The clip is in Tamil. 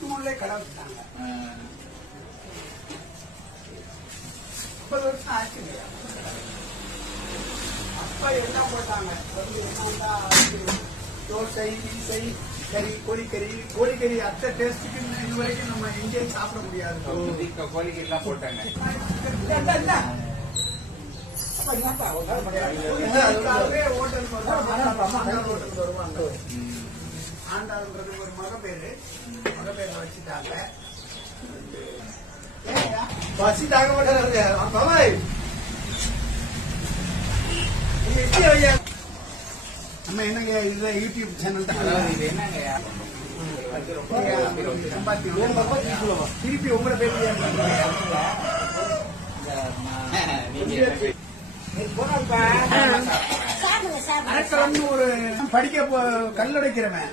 தூள்லே கடை வச்சுட்டாங்க. 30 வருஷம் ஆச்சுங்க. அப்ப எல்லாம் போட்டாங்க. தோசை, ஈசை, கறி, கோழிக்கறி. கோழிக்கறி அத்த டேஸ்டுக்கு இது வரைக்கும் நம்ம எங்கேயும் சாப்பிட முடியாது. கோழிக்கறி எல்லாம் போட்டாங்க. ஹோட்டலுக்கு வருவாங்க. ஆண்டாள்ன்றது ஒரு மகப்பேரு வச்சுட்டாங்க. பசி தாங்க மாட்டாங்க. நம்ம என்னங்க இதுல யூடியூப் சேனல் தான். இது என்னங்க திருப்பி உங்களை பேர் ஒரு படிக்க கல்லுடைக்கிறவன்